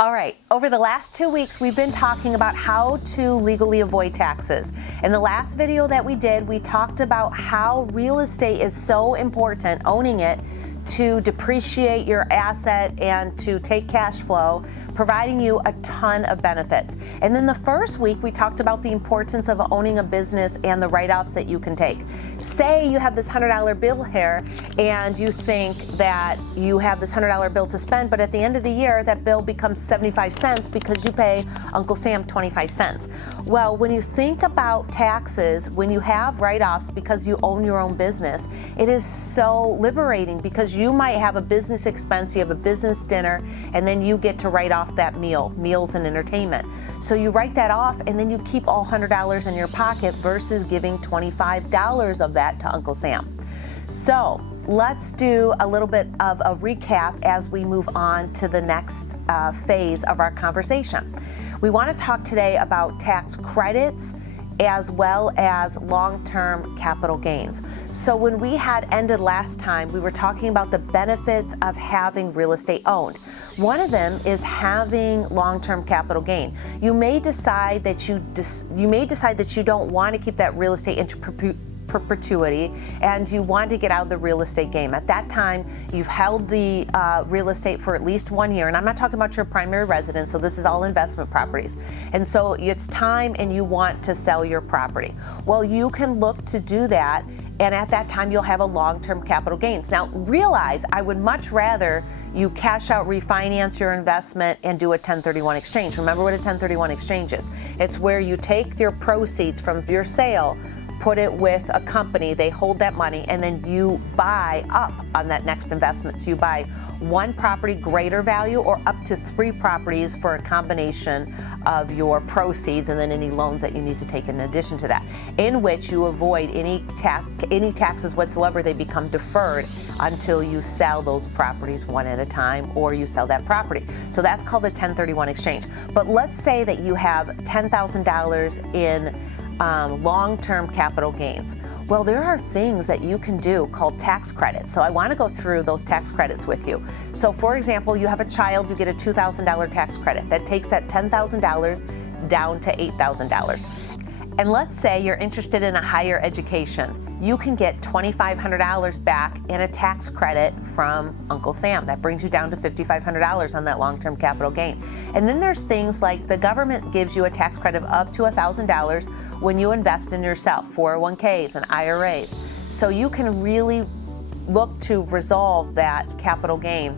All right, over the last 2 weeks, we've been talking about how to legally avoid taxes. In the last video that we did, we talked about how real estate is so important, owning it, to depreciate your asset and to take cash flow, providing you a ton of benefits. And then the first week, we talked about the importance of owning a business and the write-offs that you can take. Say you have this $100 bill here and you think that you have this $100 bill to spend, but at the end of the year, that bill becomes 75 cents because you pay Uncle Sam 25 cents. Well, when you think about taxes, when you have write-offs because you own your own business, it is so liberating because you might have a business expense, you have a business dinner, and then you get to write off that meals and entertainment. So you write that off and then you keep all $100 in your pocket versus giving $25 of that to Uncle Sam. So let's do a little bit of a recap as we move on to the next phase of our conversation. We want to talk today about tax credits as well as long-term capital gains. So when we had ended last time, we were talking about the benefits of having real estate owned. One of them is having long-term capital gain. You may decide that you don't want to keep that real estate into perpetuity and you want to get out of the real estate game. At that time, you've held the real estate for at least 1 year, and I'm not talking about your primary residence, so this is all investment properties. And so it's time and you want to sell your property. Well, you can look to do that, and at that time you'll have a long-term capital gains. Now realize I would much rather you cash out, refinance your investment, and do a 1031 exchange. Remember what a 1031 exchange is. It's where you take your proceeds from your sale, put it with a company, they hold that money, and then you buy up on that next investment. So you buy one property greater value or up to 3 properties for a combination of your proceeds and then any loans that you need to take in addition to that, in which you avoid any taxes whatsoever. They become deferred until you sell those properties one at a time or you sell that property. So that's called a 1031 exchange. But let's say that you have $10,000 in long-term capital gains. Well, there are things that you can do called tax credits. So I want to go through those tax credits with you. So for example, you have a child, you get a $2,000 tax credit. That takes that $10,000 down to $8,000. And let's say you're interested in a higher education. You can get $2,500 back in a tax credit from Uncle Sam. That brings you down to $5,500 on that long-term capital gain. And then there's things like the government gives you a tax credit of up to $1,000 when you invest in yourself, 401ks and IRAs. So you can really look to resolve that capital gain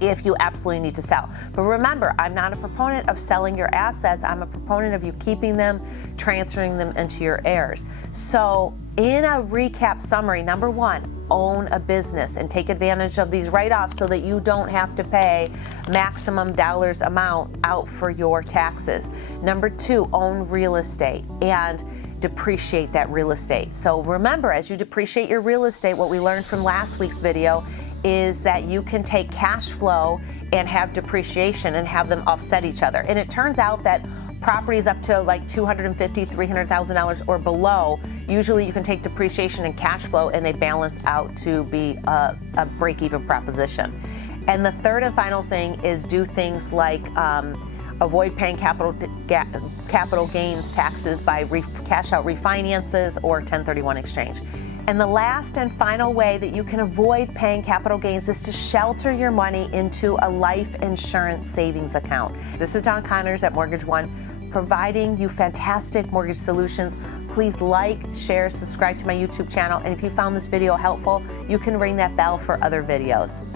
if you absolutely need to sell. But remember, I'm not a proponent of selling your assets. I'm a proponent of you keeping them, transferring them into your heirs. So in a recap summary, number 1, own a business and take advantage of these write-offs so that you don't have to pay maximum dollars amount out for your taxes. Number 2, own real estate and depreciate that real estate. So remember, as you depreciate your real estate, what we learned from last week's video is that you can take cash flow and have depreciation and have them offset each other. And it turns out that properties up to like $250,000, $300,000 or below, usually you can take depreciation and cash flow and they balance out to be a break-even proposition. And the third and final thing is do things like avoid paying capital gains taxes by cash out refinances or 1031 exchange. And the last and final way that you can avoid paying capital gains is to shelter your money into a life insurance savings account. This is Dawn Connors at Mortgage One, providing you fantastic mortgage solutions. Please like, share, subscribe to my YouTube channel. And if you found this video helpful, you can ring that bell for other videos.